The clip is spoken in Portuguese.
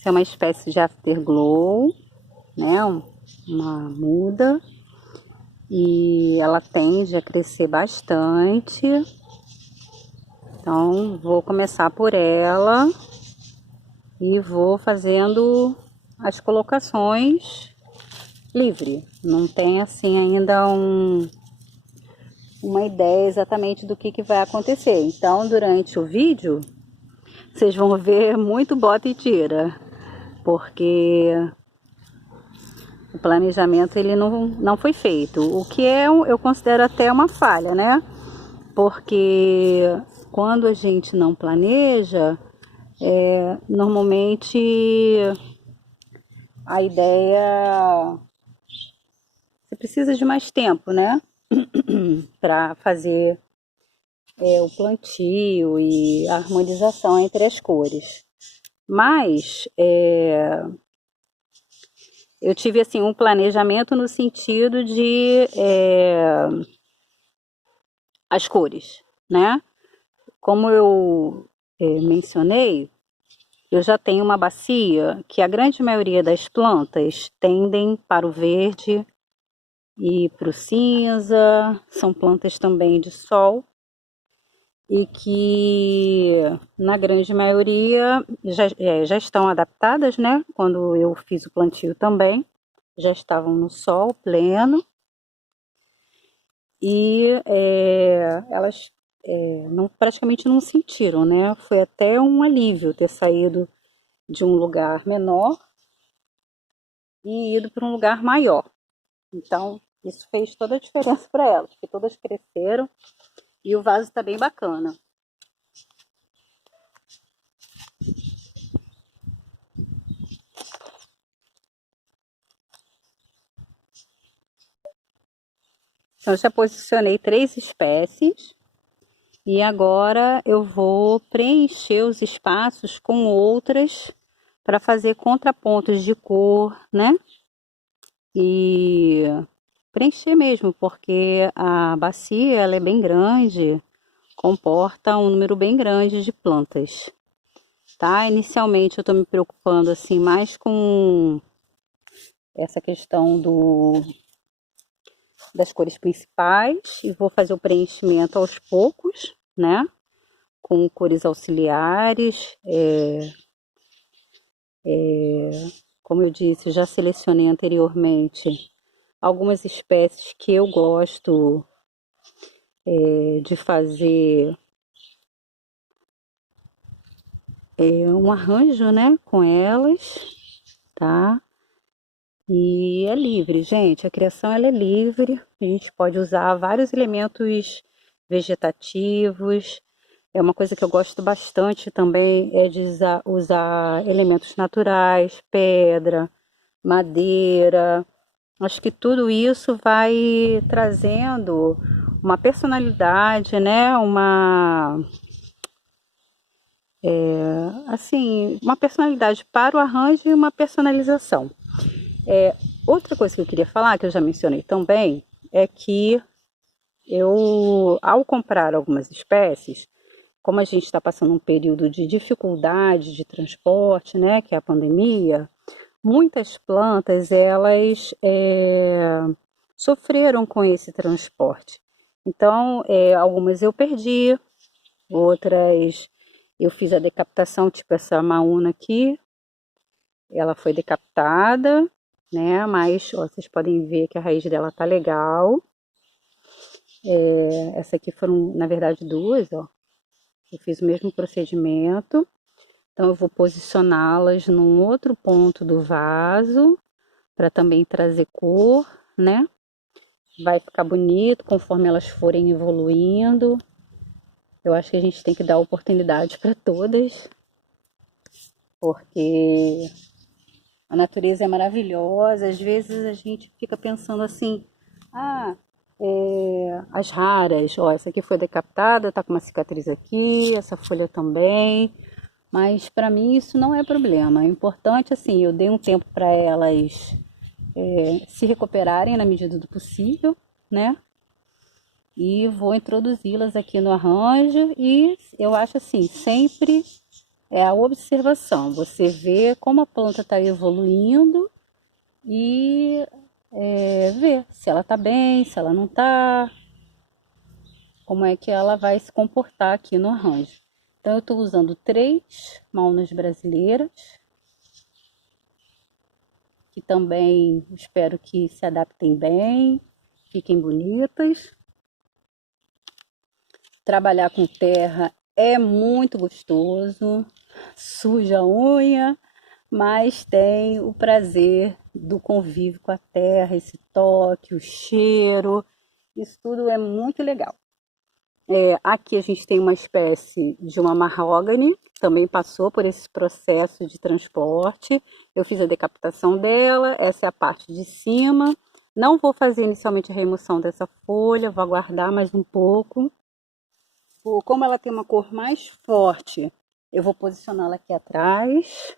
Essa é uma espécie de afterglow, né? Uma muda. E ela tende a crescer bastante. Então, vou começar por ela e vou fazendo as colocações livre. Não tem assim ainda uma ideia exatamente do que vai acontecer. Então, durante o vídeo, vocês vão ver muito bota e tira, porque o planejamento ele não foi feito. O que eu considero até uma falha, né? Porque quando a gente não planeja, normalmente a ideia, você precisa de mais tempo, né? Para fazer o plantio e a harmonização entre as cores. Mas eu tive assim um planejamento no sentido de as cores, né? Como eu mencionei, eu já tenho uma bacia que a grande maioria das plantas tendem para o verde e para o cinza, são plantas também de sol, e que na grande maioria já estão adaptadas, né? Quando eu fiz o plantio também, já estavam no sol pleno, e elas praticamente não sentiram, né? Foi até um alívio ter saído de um lugar menor e ido para um lugar maior. Então, isso fez toda a diferença para elas, porque todas cresceram e o vaso está bem bacana. Então, eu já posicionei 3 espécies e agora eu vou preencher os espaços com outras para fazer contrapontos de cor, né? E preencher mesmo, porque a bacia ela é bem grande, comporta um número bem grande de plantas, tá? Inicialmente eu estou me preocupando assim mais com essa questão das cores principais e vou fazer o preenchimento aos poucos, né? Com cores auxiliares. Como eu disse, já selecionei anteriormente algumas espécies que eu gosto de fazer um arranjo, né, com elas, tá? E é livre, gente. A criação ela é livre. A gente pode usar vários elementos vegetativos. É uma coisa que eu gosto bastante também é de usar elementos naturais, pedra, madeira. Acho que tudo isso vai trazendo uma personalidade, né? Assim, uma personalidade para o arranjo e uma personalização. Outra coisa que eu queria falar, que eu já mencionei também, é que eu, ao comprar algumas espécies, como a gente está passando um período de dificuldade de transporte, né, que é a pandemia, muitas plantas elas sofreram com esse transporte. Então, algumas eu perdi, outras eu fiz a decapitação, tipo essa maúna aqui, ela foi decapitada, né? Mas ó, vocês podem ver que a raiz dela tá legal. Essa aqui foram, na verdade, 2, ó. Eu fiz o mesmo procedimento. Então, eu vou posicioná-las num outro ponto do vaso, para também trazer cor, né? Vai ficar bonito conforme elas forem evoluindo. Eu acho que a gente tem que dar oportunidade para todas, porque a natureza é maravilhosa. Às vezes a gente fica pensando assim, as raras, ó, essa aqui foi decapitada, tá com uma cicatriz aqui, essa folha também. Mas para mim isso não é problema. O importante, assim, eu dei um tempo para elas se recuperarem na medida do possível, né? E vou introduzi-las aqui no arranjo e eu acho assim, sempre é a observação. Você vê como a planta está evoluindo e ver se ela está bem, se ela não está, como é que ela vai se comportar aqui no arranjo. Então, eu estou usando 3 Maunas brasileiras, que também espero que se adaptem bem, fiquem bonitas. Trabalhar com terra é muito gostoso, suja a unha, mas tem o prazer do convívio com a terra, esse toque, o cheiro, isso tudo é muito legal. Aqui a gente tem uma espécie de uma mahogany, que também passou por esse processo de transporte. Eu fiz a decapitação dela, essa é a parte de cima. Não vou fazer inicialmente a remoção dessa folha, vou aguardar mais um pouco. Como ela tem uma cor mais forte, eu vou posicioná-la aqui atrás.